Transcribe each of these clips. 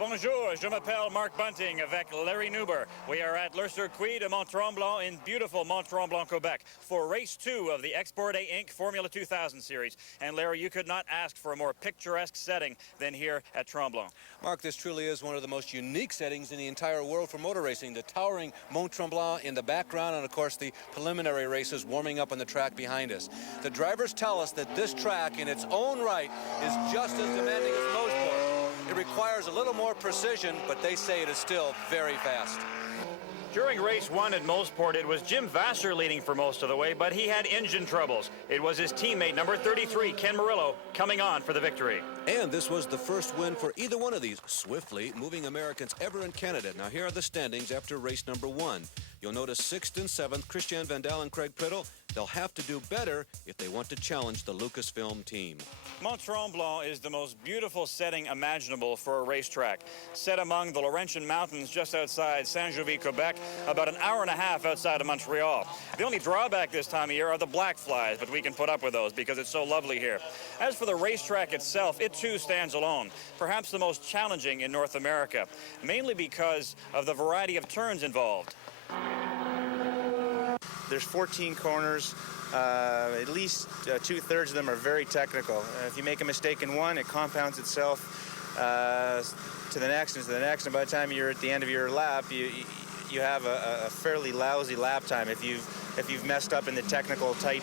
Bonjour, je m'appelle Mark Bunting avec Larry Nuber. We are at Le Circuit de Mont Tremblant in beautiful Mont Tremblant, Quebec for race 2 of the Export A Inc. Formula 2000 series. And Larry, you could not ask for a more picturesque setting than here at Tremblant. Mark, this truly is one of the most unique settings in the entire world for motor racing. The towering Mont Tremblant in the background and, of course, the preliminary races warming up on the track behind us. The drivers tell us that this track in its own right is just as demanding as motorsport. It requires a little more precision, but they say it is still very fast. During race 1 at Mosport, it was Jim VASSER leading for most of the way, but he had engine troubles. It was his teammate, number 33, Ken Murillo, coming on for the victory. And this was the first win for either one of these swiftly moving Americans ever in Canada. Now here are the standings after race number 1. You'll notice 6th and 7th, Christian Van Dal and Craig Priddle. They'll have to do better if they want to challenge the Lucasfilm team. Mont Tremblant is the most beautiful setting imaginable for a racetrack. Set among the Laurentian Mountains just outside Saint-Jovie, Quebec, about an hour and a half outside of Montreal. The only drawback this time of year are the black flies, but we can put up with those because it's so lovely here. As for the racetrack itself, it too stands alone, perhaps the most challenging in North America, mainly because of the variety of turns involved. There's 14 corners. At least two-thirds of them are very technical. If you make a mistake in one, it compounds itself to the next and to the next. And by the time you're at the end of your lap, you have a fairly lousy lap time if you've messed up in the technical tight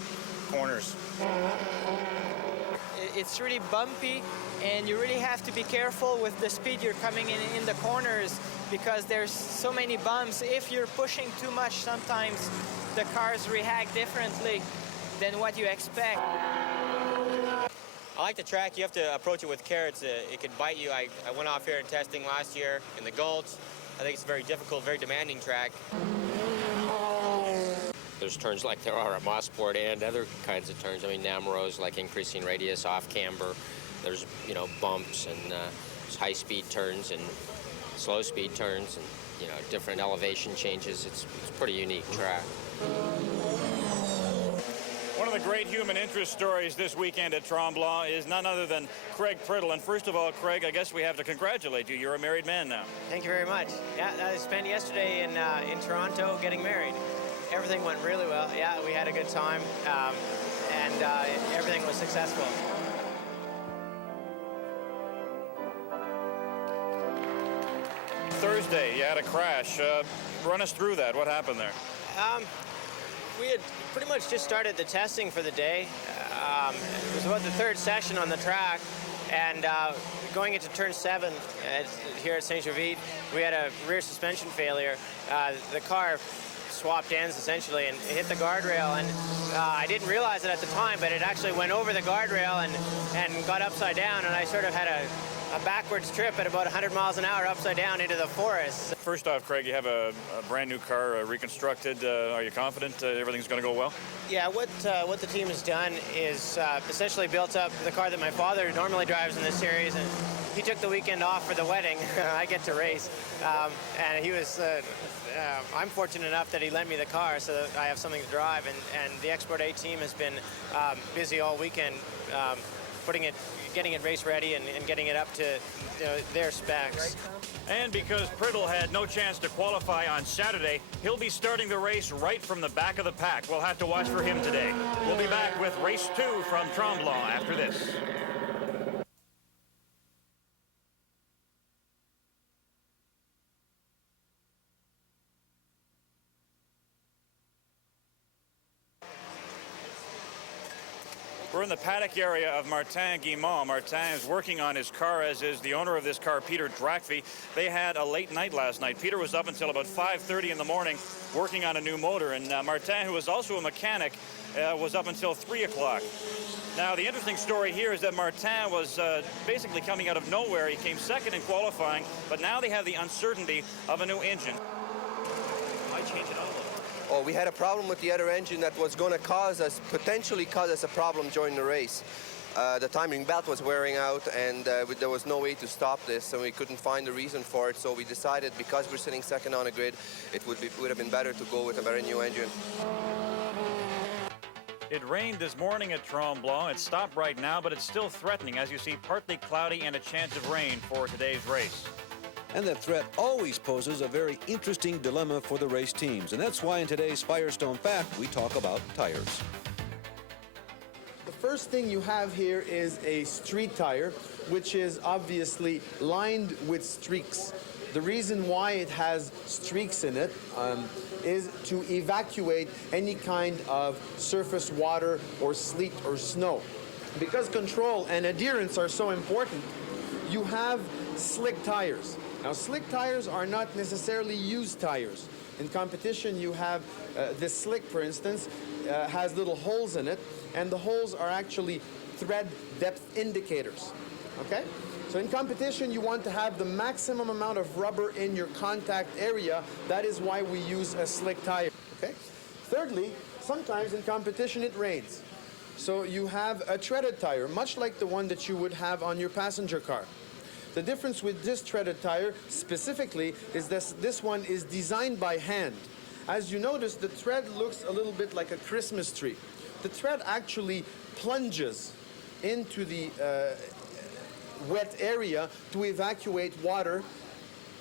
corners. It's really bumpy, and you really have to be careful with the speed you're coming in the corners because there's so many bumps. If you're pushing too much, sometimes the cars react differently than what you expect. I like the track. You have to approach it with care. It could bite you. I went off here in testing last year in the Gulch. I think it's a very difficult, very demanding track. There's turns like there are at Mosport and other kinds of turns. I mean, Namarose, like increasing radius, off camber. There's, bumps and high-speed turns and slow-speed turns and, different elevation changes. It's a pretty unique track. One of the great human interest stories this weekend at Tremblant is none other than Craig Priddle. And first of all, Craig, I guess we have to congratulate you. You're a married man now. Thank you very much. Yeah, I spent yesterday in Toronto getting married. Everything went really well. Yeah, we had a good time, and everything was successful. Thursday, you had a crash. Run us through that. What happened there? We had pretty much just started the testing for the day. It was about the third session on the track, and going into turn 7 here at Saint-Jovie, we had a rear suspension failure. The car swapped ends essentially and it hit the guardrail, and I didn't realize it at the time, but it actually went over the guardrail and got upside down, and I sort of had a backwards trip at about 100 miles an hour upside down into the forest. First off, Craig, you have a brand new car reconstructed. Are you confident everything's going to go well? Yeah, what the team has done is essentially built up the car that my father normally drives in this series, and he took the weekend off for the wedding. I get to race, and he was. I'm fortunate enough that he lent me the car so that I have something to drive, and the Export A team has been busy all weekend, getting it race ready and getting it up to their specs. And because Priddle had no chance to qualify on Saturday, he'll be starting the race right from the back of the pack. We'll have to watch for him today. We'll be back with race 2 from Tremblant after this. We're in the paddock area of Martin Guimont. Martin is working on his car, as is the owner of this car, Peter Drakvey. They had a late night last night. Peter was up until about 5:30 in the morning working on a new motor, and Martin, who was also a mechanic, was up until 3 o'clock. Now, the interesting story here is that Martin was basically coming out of nowhere. He came second in qualifying, but now they have the uncertainty of a new engine. Why change it all? Oh, we had a problem with the other engine that was going to potentially cause us a problem during the race. The timing belt was wearing out, and there was no way to stop this, and we couldn't find a reason for it. So we decided, because we're sitting second on the grid, it would have been better to go with a very new engine. It rained this morning at Tremblant. It stopped right now, but it's still threatening, as you see, partly cloudy and a chance of rain for today's race. And that threat always poses a very interesting dilemma for the race teams. And that's why in today's Firestone Fact, we talk about tires. The first thing you have here is a street tire, which is obviously lined with streaks. The reason why it has streaks in it is to evacuate any kind of surface water or sleet or snow. Because control and adherence are so important, you have slick tires. Now, slick tires are not necessarily used tires. In competition, you have this slick, for instance, has little holes in it, and the holes are actually thread depth indicators, okay? So in competition, you want to have the maximum amount of rubber in your contact area. That is why we use a slick tire, okay? Thirdly, sometimes in competition it rains. So you have a treaded tire, much like the one that you would have on your passenger car. The difference with this treaded tire specifically is that this one is designed by hand. As you notice, the tread looks a little bit like a Christmas tree. The tread actually plunges into the wet area to evacuate water,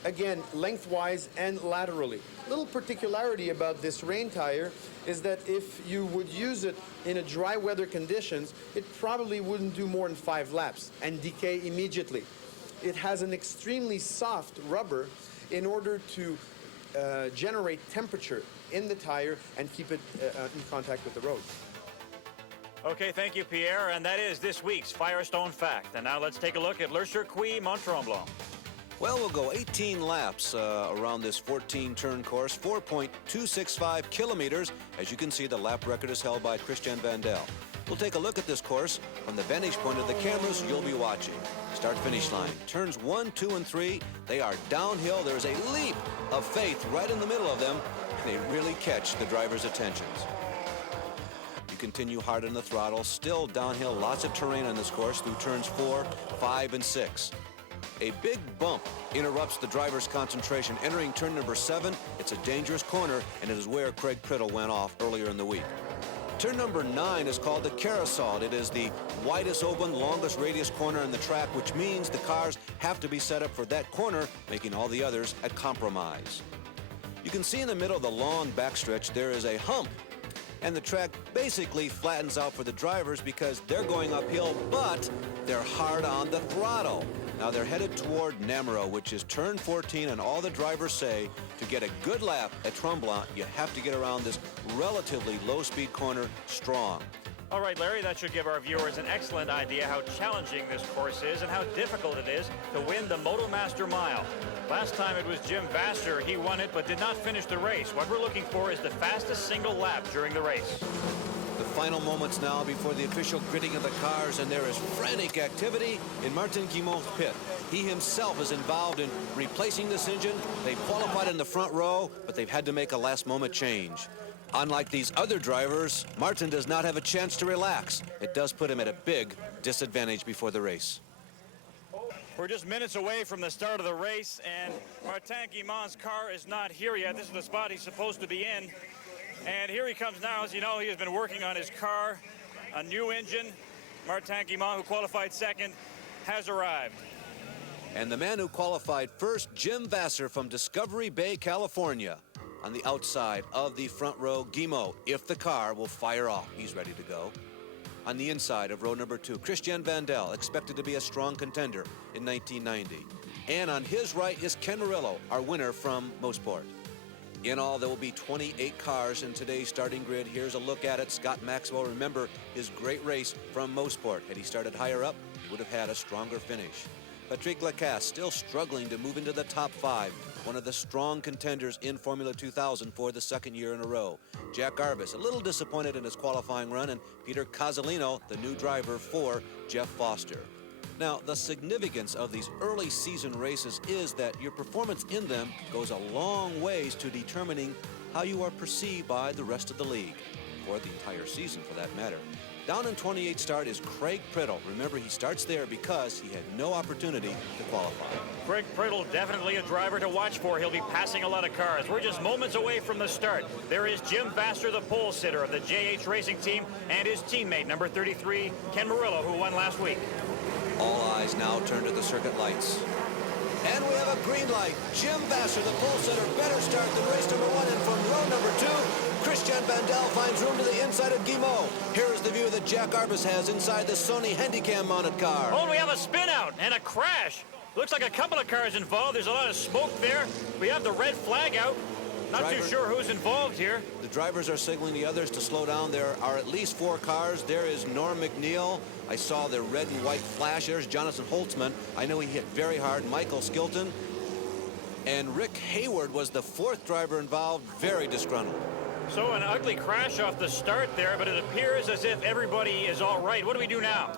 again, lengthwise and laterally. Little particularity about this rain tire is that if you would use it in a dry weather conditions, it probably wouldn't do more than 5 laps and decay immediately. It has an extremely soft rubber in order to generate temperature in the tire and keep it in contact with the road. Okay, thank you, Pierre. And that is this week's Firestone Fact. And now let's take a look at Le Circuit Mont Tremblant. Well, we'll go 18 laps around this 14-turn course, 4.265 kilometers. As you can see, the lap record is held by Christian Vandel. We'll take a look at this course from the vantage point of the cameras you'll be watching. Start-finish line. Turns 1, 2, and 3. They are downhill. There's a leap of faith right in the middle of them. And they really catch the driver's attentions. You continue hard on the throttle. Still downhill. Lots of terrain on this course through turns 4, 5, and 6. A big bump interrupts the driver's concentration. Entering turn number 7, it's a dangerous corner, and it is where Craig Priddle went off earlier in the week. Turn number 9 is called the Carousel. It is the widest open, longest radius corner in the track, which means the cars have to be set up for that corner, making all the others a compromise. You can see in the middle of the long backstretch there is a hump, and the track basically flattens out for the drivers because they're going uphill, but they're hard on the throttle. Now they're headed toward Namuro, which is turn 14, and all the drivers say to get a good lap at Tremblant, you have to get around this relatively low-speed corner strong. All right, Larry, that should give our viewers an excellent idea how challenging this course is and how difficult it is to win the MotoMaster Mile. Last time it was Jim VASSER. He won it but did not finish the race. What we're looking for is the fastest single lap during the race. The final moments now before the official gridding of the cars, and there is frantic activity in Martin Guimont's pit. He himself is involved in replacing this engine. They've qualified in the front row, but they've had to make a last-moment change. Unlike these other drivers, Martin does not have a chance to relax. It does put him at a big disadvantage before the race. We're just minutes away from the start of the race, and Martin Guimont's car is not here yet. This is the spot he's supposed to be in. And here he comes now. As you know, he has been working on his car, a new engine. Martin Guimont, who qualified second, has arrived. And the man who qualified first, Jim VASSER from Discovery Bay, California. On the outside of the front row, Guimont, if the car will fire off, he's ready to go. On the inside of row number 2, Christian Vandel, expected to be a strong contender in 1990. And on his right is Ken Murillo, our winner from Mosport. In all, there will be 28 cars in today's starting grid. Here's a look at it. Scott Maxwell, remember his great race from Mosport. Had he started higher up, he would have had a stronger finish. Patrick Lacasse still struggling to move into the top 5. One of the strong contenders in Formula 2000 for the second year in a row. Jack Arbus, a little disappointed in his qualifying run, and Peter Casalino, the new driver for Jeff Foster. Now, the significance of these early season races is that your performance in them goes a long ways to determining how you are perceived by the rest of the league, or the entire season for that matter. Down in 28 start is Craig Priddle. Remember, he starts there because he had no opportunity to qualify. Craig Priddle, definitely a driver to watch for. He'll be passing a lot of cars. We're just moments away from the start. There is Jim VASSER, the pole sitter of the JH Racing Team, and his teammate, number 33, Ken Murillo, who won last week. All eyes now turn to the circuit lights. And we have a green light. Jim Vasser, the pole setter, better start than race number 1. And from row number 2, Christian Vandal finds room to the inside of Guimau. Here is the view that Jack Arbus has inside the Sony Handycam mounted car. Oh, we have a spin out and a crash. Looks like a couple of cars involved. There's a lot of smoke there. We have the red flag out. Not too sure who's involved here. The drivers are signaling the others to slow down. There are at least 4 cars. There is Norm McNeil. I saw the red and white flash. There's Jonathan Holtzman. I know he hit very hard. Michael Skilton. And Rick Hayward was the 4th driver involved. Very disgruntled. So an ugly crash off the start there, but it appears as if everybody is all right. What do we do now?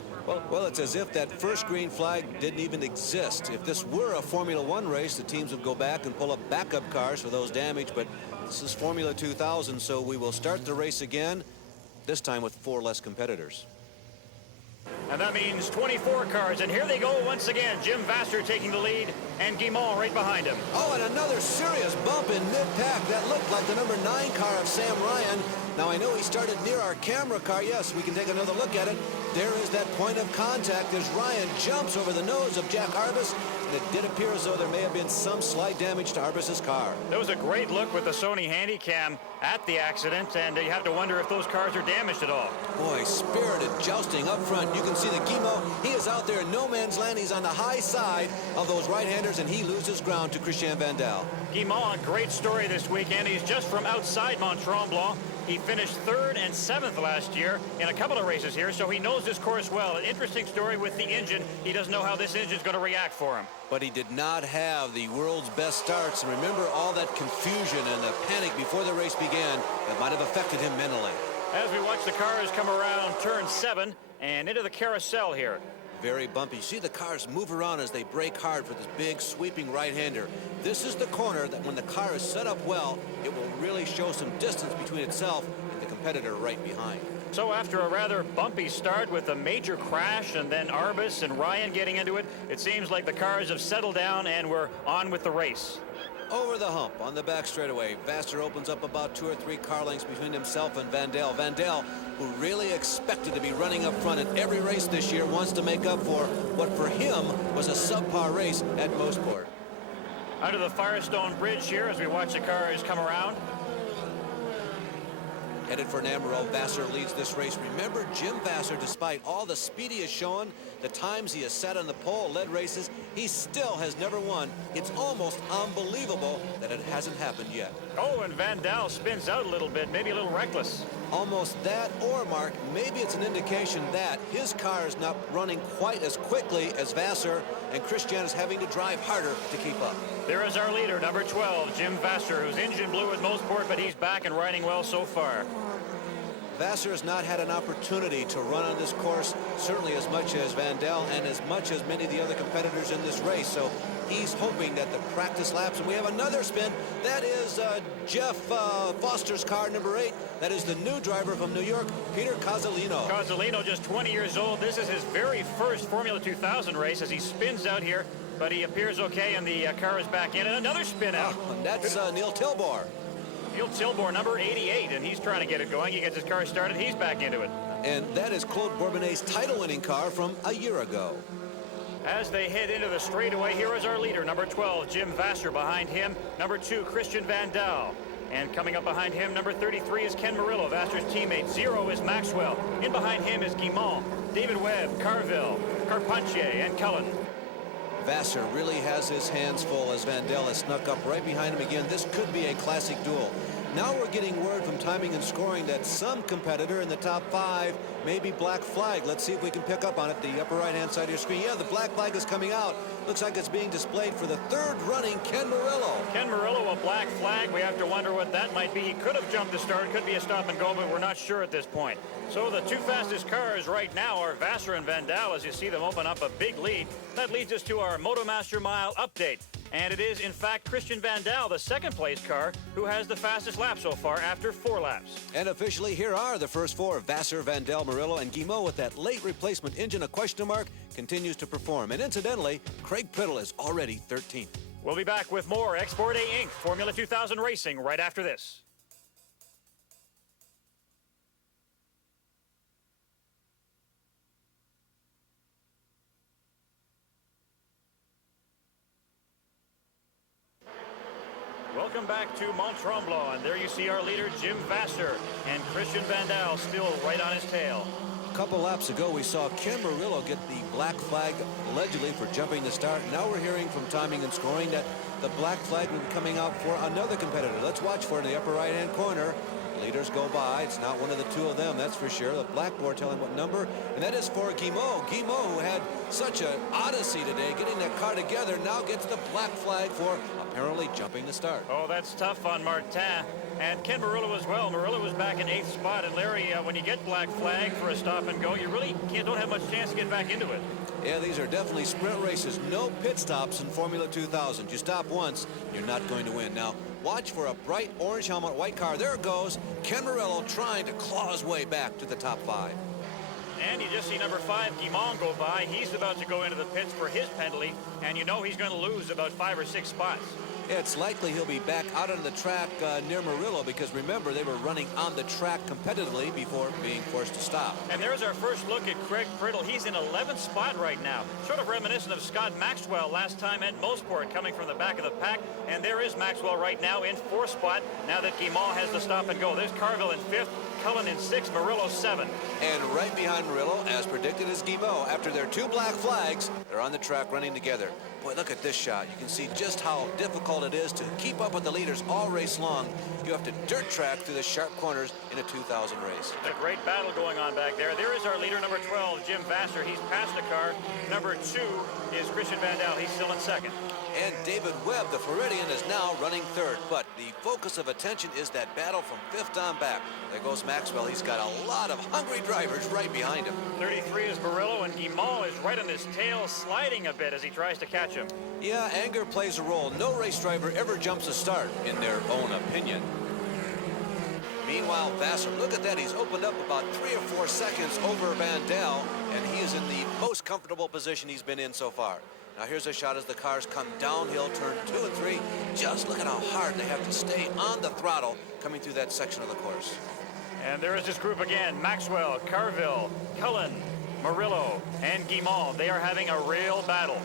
Well, it's as if that first green flag didn't even exist. If this were a Formula 1 race, the teams would go back and pull up backup cars for those damaged, but this is Formula 2000, so we will start the race again, this time with 4 less competitors. And that means 24 cars, and here they go once again. Jim Vasser taking the lead, and Guimau right behind him. Oh, and another serious bump in mid-pack. That looked like the number 9 car of Sam Ryan. Now, I know he started near our camera car. Yes, we can take another look at it. There is that point of contact as Ryan jumps over the nose of Jack Arbus, and it did appear as though there may have been some slight damage to Arbus's car. There was a great look with the Sony Handycam at the accident, and you have to wonder if those cars are damaged at all. Boy, spirited jousting up front. You can see that Guimau, he is out there in no man's land. He's on the high side of those right-handers, and he loses ground to Christian Vandal. Guimau, a great story this weekend. He's just from outside Mont Tremblant. He finished 3rd and 7th last year in a couple of races here, so he knows this course well. An interesting story with the engine. He doesn't know how this engine's going to react for him. But he did not have the world's best starts. And remember all that confusion and the panic before the race began that might have affected him mentally. As we watch the cars come around turn 7 and into the carousel here. Very bumpy. See the cars move around as they brake hard for this big sweeping right-hander. This is the corner that when the car is set up well, it will really show some distance between itself and the competitor right behind. So after a rather bumpy start with a major crash and then Arbus and Ryan getting into it, it seems like the cars have settled down and we're on with the race. Over the hump on the back straightaway, Vasser opens up about 2 or 3 car lengths between himself and Vandal. Vandal, who really expected to be running up front in every race this year, wants to make up for what for him was a subpar race at Mosport. Under the Firestone Bridge here as we watch the cars come around. Headed for Namuro, Vasser leads this race. Remember, Jim Vasser, despite all the speed he has shown, the times he has sat on the pole, led races, he still has never won. It's almost unbelievable that it hasn't happened yet. Oh, and Vandal spins out a little bit, maybe a little reckless. Almost that, or, Mark, maybe it's an indication that his car is not running quite as quickly as Vasser, and Christian is having to drive harder to keep up. There is our leader, number 12, Jim Vasser, whose engine blew at Mosport, but he's back and riding well so far. Vasser has not had an opportunity to run on this course, certainly as much as Vandal and as much as many of the other competitors in this race. So he's hoping that the practice laps, and we have another spin. That is Jeff Foster's car, number 8. That is the new driver from New York, Peter Cozzolino. Cozzolino, just 20 years old. This is his very first Formula 2000 race as he spins out here, but he appears okay, and the car is back in. And another spin out. And that's Neil Tilbor. Neil Tilbor, number 88, and he's trying to get it going. He gets his car started. He's back into it. And that is Claude Bourbonnet's title-winning car from a year ago. As they head into the straightaway, here is our leader, number 12, Jim Vasser. Behind him, number 2, Christian Vandal. And coming up behind him, number 33 is Ken Murillo, Vasser's teammate. 0 is Maxwell. In behind him is Guimau, David Webb, Carville, Carpentier, and Cullen. Vasser really has his hands full as Vandal has snuck up right behind him again. This could be a classic duel. Now we're getting word from timing and scoring that some competitor in the top 5 may be black flag. Let's see if we can pick up on it. The upper right-hand side of your screen. Yeah, the black flag is coming out. Looks like it's being displayed for the 3rd running Ken Murillo. Ken Murillo, a black flag. We have to wonder what that might be. He could have jumped the start. Could be a stop and go, but we're not sure at this point. So the 2 fastest cars right now are Vasser and Vandal as you see them open up a big lead. That leads us to our Motomaster Mile update. And it is, in fact, Christian Vandal, the 2nd place car, who has the fastest lap so far after 4 laps. And officially, here are the first 4, Vasser, Vandal, Murillo, and Guimau with that late replacement engine, a question mark, continues to perform. And incidentally, Craig Priddle is already 13th. We'll be back with more Export A Inc. Formula 2000 racing right after this. Welcome back to Mont Tremblant, and there you see our leader Jim Vasser and Christian Van Dal still right on his tail. A couple laps ago, we saw Ken Murillo get the black flag allegedly for jumping the start. Now we're hearing from timing and scoring that the black flag will be coming out for another competitor. Let's watch for it in the upper right-hand corner. Leaders go by. It's not one of the two of them, that's for sure. The blackboard telling what number, and that is for Guimau. Guimau, who had such an odyssey today getting that car together, now gets the black flag for apparently jumping the start. Oh, that's tough on Martin. And Ken Murillo as well. Murillo was back in 8th spot. And Larry, when you get black flag for a stop and go, you really don't have much chance to get back into it. Yeah, these are definitely sprint races. No pit stops in Formula 2000. You stop once, you're not going to win. Now, watch for a bright orange helmet, white car. There it goes. Ken Murillo trying to claw his way back to the top 5. And you just see number 5, Guimau, go by. He's about to go into the pits for his penalty, and you know he's going to lose about 5 or 6 spots. It's likely he'll be back out on the track near Murillo, because remember, they were running on the track competitively before being forced to stop. And there's our first look at Craig Priddle. He's in 11th spot right now, sort of reminiscent of Scott Maxwell last time at Mosport, coming from the back of the pack. And there is Maxwell right now in 4th spot, now that Guimau has the stop and go. There's Carville in 5th, Cullen in 6th, Murillo 7th. And right behind Murillo, as predicted, is Guimau. After their 2 black flags, they're on the track running together. Boy, look at this shot. You can see just how difficult it is to keep up with the leaders all race long. You have to dirt track through the sharp corners in a 2000 race. It's a great battle going on back there. There is our leader, number 12, Jim Vasser. He's passed the car. Number 2 is Christian Van Dal. He's still in 2nd. And David Webb, the Floridian, is now running 3rd. But the focus of attention is that battle from 5th on back. There goes Maxwell. He's got a lot of hungry drivers right behind him. 33 is Murillo, and Guimau is right on his tail, sliding a bit as he tries to catch him. Yeah, anger plays a role. No race driver ever jumps a start, in their own opinion. Meanwhile, Vasser, look at that. He's opened up about 3 or 4 seconds over Van Dal, and he is in the most comfortable position he's been in so far. Now here's a shot as the cars come downhill, turn 2 and 3. Just look at how hard they have to stay on the throttle coming through that section of the course. And there is this group again: Maxwell, Carville, Cullen, Murillo, and Guimau. They are having a real battle.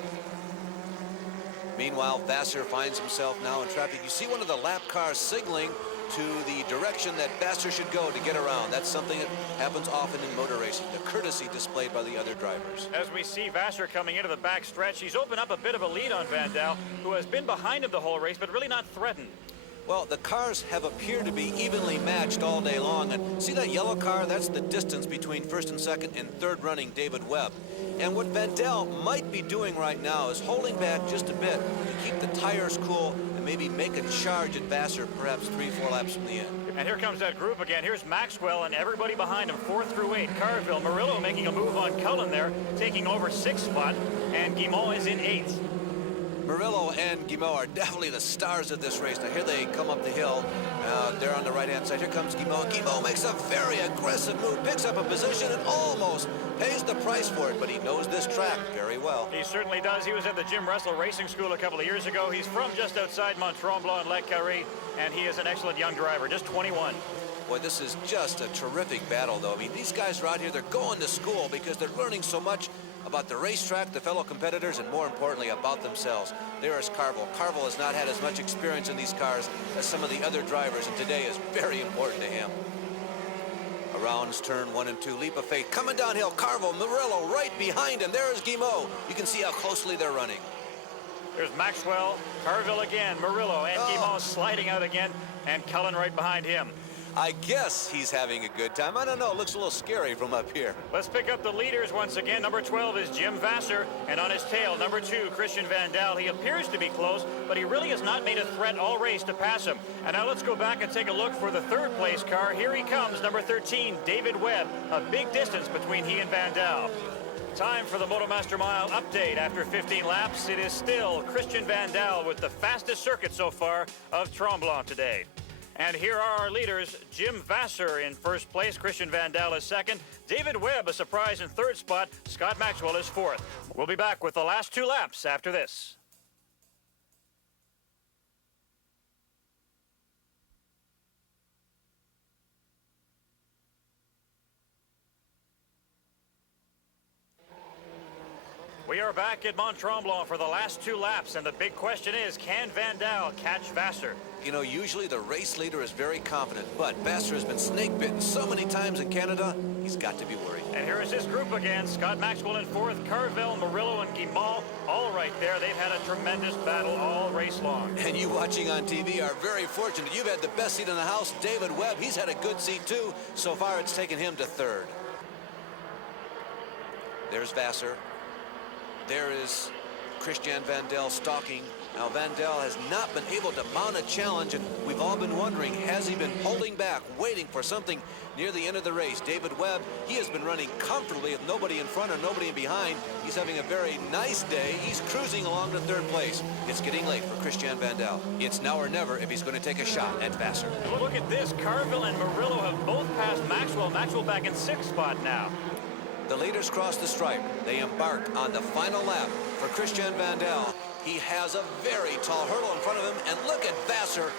Meanwhile, Vasser finds himself now in traffic. You see one of the lap cars signaling to the direction that Vasser should go to get around. That's something that happens often in motor racing, the courtesy displayed by the other drivers. As we see Vasser coming into the back stretch, he's opened up a bit of a lead on Van Dal, who has been behind him the whole race, but really not threatened. Well, the cars have appeared to be evenly matched all day long. And see that yellow car? That's the distance between 1st and 2nd and 3rd running David Webb. And what Van Dal might be doing right now is holding back just a bit to keep the tires cool and maybe make a charge at Vasser perhaps 3-4 laps from the end. And here comes that group again. Here's Maxwell and everybody behind him, 4 through 8. Carville, Murillo making a move on Cullen there, taking over 6th spot, and Guimau is in 8th. Murillo and Guimau are definitely the stars of this race. Now here they come up the hill. They're on the right-hand side. Here comes Guimau. Guimau makes a very aggressive move, picks up a position, and almost pays the price for it, but he knows this track very well. He certainly does. He was at the Jim Russell Racing School a couple of years ago. He's from just outside Mont Tremblant and Les Carrés, and he is an excellent young driver, just 21. Boy, this is just a terrific battle, though. I mean, these guys are out here, they're going to school because they're learning so much about the racetrack, the fellow competitors, and more importantly, about themselves. There is Carville. Carville has not had as much experience in these cars as some of the other drivers, and today is very important to him. Around turn 1 and 2, leap of faith. Coming downhill, Carville, Murillo right behind him. There is Guimau. You can see how closely they're running. There's Maxwell, Carville again, Murillo, and Guimau sliding out again, and Cullen right behind him. I guess he's having a good time. I don't know, it looks a little scary from up here. Let's pick up the leaders once again. Number 12 is Jim Vasser, and on his tail, number 2, Christian Van Dal. He appears to be close, but he really has not made a threat all race to pass him. And now let's go back and take a look for the 3rd place car. Here he comes, number 13, David Webb. A big distance between he and Van Dal. Time for the Motomaster Mile update. After 15 laps, it is still Christian Van Dal with the fastest circuit so far of Tremblant today. And here are our leaders: Jim Vasser in 1st place, Christian Van Dal is 2nd, David Webb a surprise in 3rd spot, Scott Maxwell is 4th. We'll be back with the last 2 laps after this. We are are back at Mont Tremblant for the last 2 laps, and the big question is, can Van Dal catch VASSER? You know, usually the race leader is very confident, but VASSER has been snake-bitten so many times in Canada, he's got to be worried. And here is his group again. Scott Maxwell in 4th, Carvel, Murillo, and Guimont, all right there. They've had a tremendous battle all race long. And you watching on TV are very fortunate. You've had the best seat in the house. David Webb, he's had a good seat too. So far, it's taken him to 3rd. There's VASSER. There is Christian Van Dal stalking. Now, Van Dal has not been able to mount a challenge, and we've all been wondering, has he been holding back, waiting for something near the end of the race? David Webb, he has been running comfortably with nobody in front or nobody in behind. He's having a very nice day. He's cruising along to 3rd place. It's getting late for Christian Van Dal. It's now or never if he's going to take a shot at VASSER. Look at this. Carvel and Murillo have both passed Maxwell. Maxwell back in 6th spot now. The leaders cross the stripe. They embark on the final lap for Christian Van Dal. He has a very tall hurdle in front of him, and look at VASSER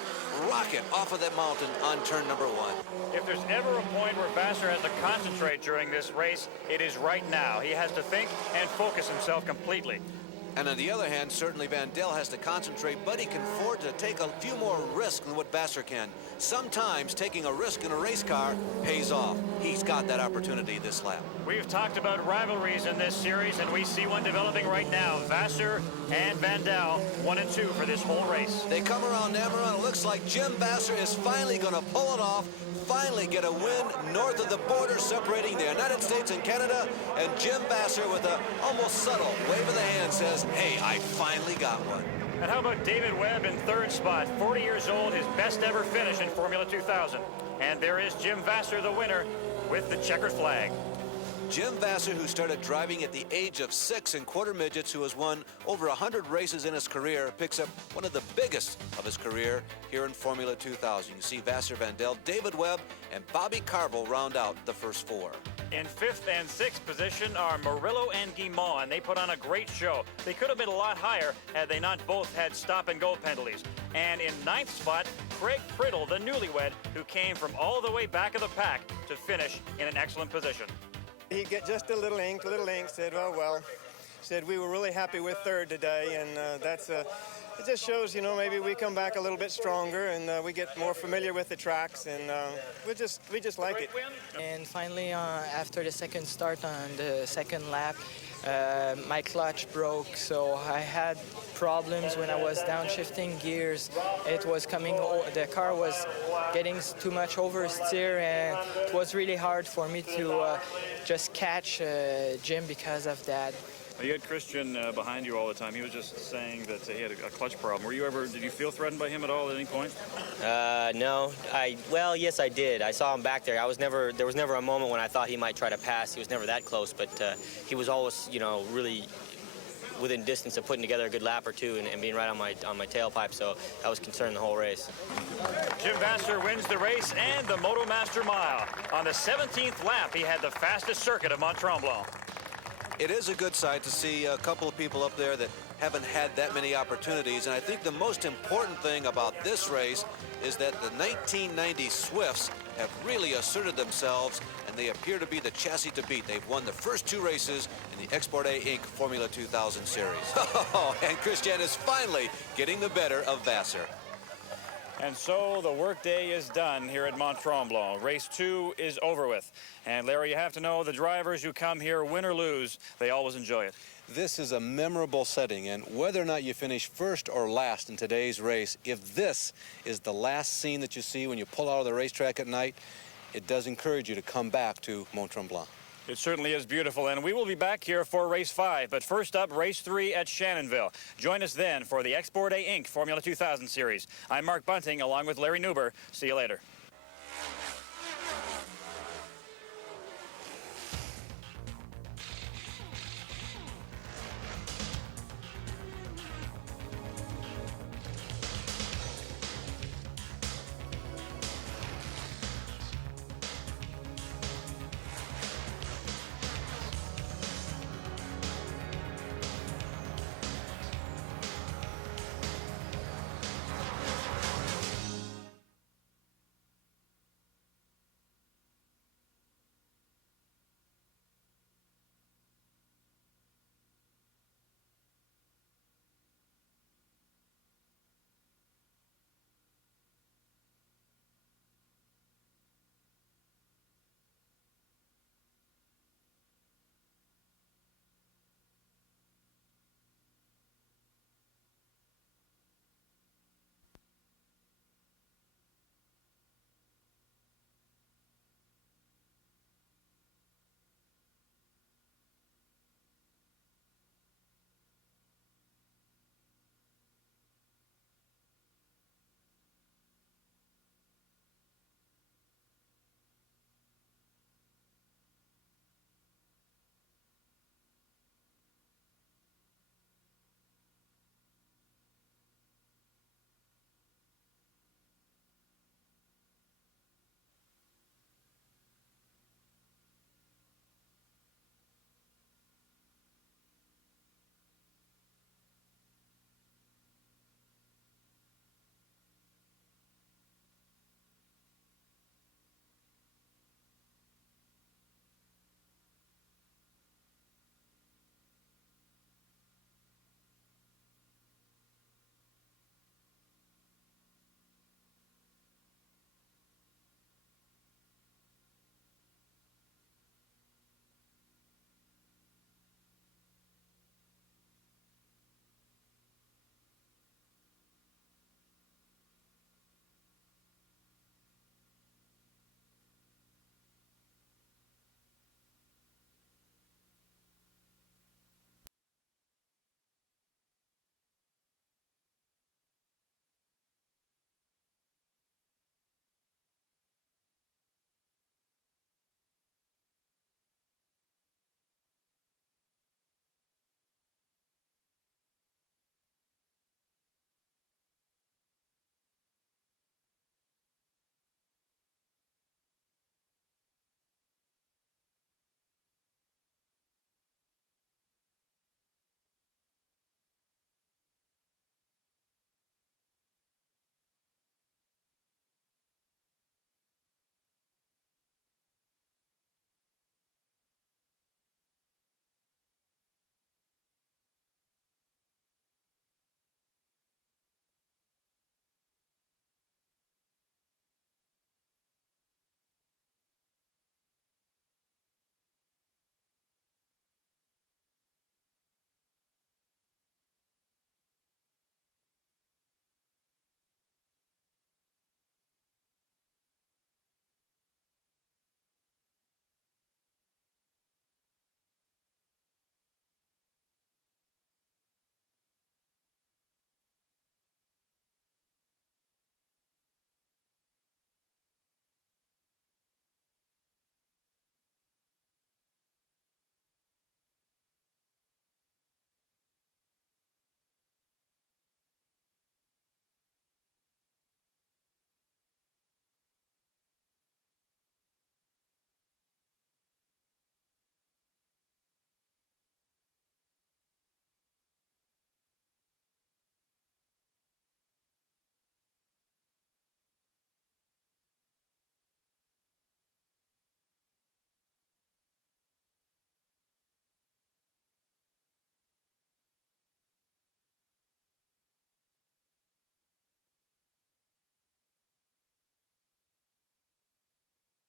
rocket off of that mountain on turn number 1. If there's ever a point where VASSER has to concentrate during this race, it is right now. He has to think and focus himself completely. And on the other hand, certainly Van Dal has to concentrate, but he can afford to take a few more risks than what VASSER can. Sometimes taking a risk in a race car pays off. He's got that opportunity this lap. We've talked about rivalries in this series, and we see one developing right now. VASSER and Van Dal, 1 and 2 for this whole race. They come around Namur, and it looks like Jim VASSER is finally going to pull it off, finally get a win north of the border separating the United States and Canada. And Jim VASSER, with a almost subtle wave of the hand, says, hey, I finally got one. And how about David Webb in 3rd spot, 40 years old, his best ever finish in Formula 2000. And there is Jim VASSER, the winner, with the checkered flag. Jim VASSER, who started driving at the age of 6 in quarter midgets, who has won over 100 races in his career, picks up one of the biggest of his career here in Formula 2000. You see VASSER, Van Dal, David Webb, and Bobby Carvel round out the first 4. In 5th and 6th position are Murillo and Guimont, and they put on a great show. They could have been a lot higher had they not both had stop-and-go penalties. And in 9th spot, Craig Priddle, the newlywed, who came from all the way back of the pack to finish in an excellent position. He get just a little ink, said, oh, well. Said we were really happy with 3rd today, and it just shows, you know, maybe we come back a little bit stronger and we get more familiar with the tracks, and we just like it. And finally, after the second start on the 2nd lap, my clutch broke, so I had problems when I was downshifting gears. It was coming, the car was getting too much oversteer, and it was really hard for me to just catch Jim because of that. You had Christian behind you all the time. He was just saying that he had a clutch problem. Did you feel threatened by him at all at any point? No. Well, yes, I did. I saw him back there. There was never a moment when I thought he might try to pass. He was never that close, but he was always, you know, really within distance of putting together a good lap or two and being right on my tailpipe, so I was concerned the whole race. Jim VASSER wins the race and the MotoMaster Mile. On the 17th lap, he had the fastest circuit of Mont Tremblant. It is a good sight to see a couple of people up there that haven't had that many opportunities, and I think the most important thing about this race is that the 1990 Swifts have really asserted themselves, and they appear to be the chassis to beat. They've won the first 2 races in the Export A Inc. Formula 2000 series. And Christian is finally getting the better of VASSER. And so the workday is done here at Mont Tremblant. Race 2 is over with. And Larry, you have to know the drivers who come here, win or lose, they always enjoy it. This is a memorable setting, and whether or not you finish first or last in today's race, if this is the last scene that you see when you pull out of the racetrack at night, it does encourage you to come back to Mont Tremblant. It certainly is beautiful, and we will be back here for race 5. But first up, race 3 at Shannonville. Join us then for the Export A Inc. Formula 2000 series. I'm Mark Bunting, along with Larry Newber. See you later.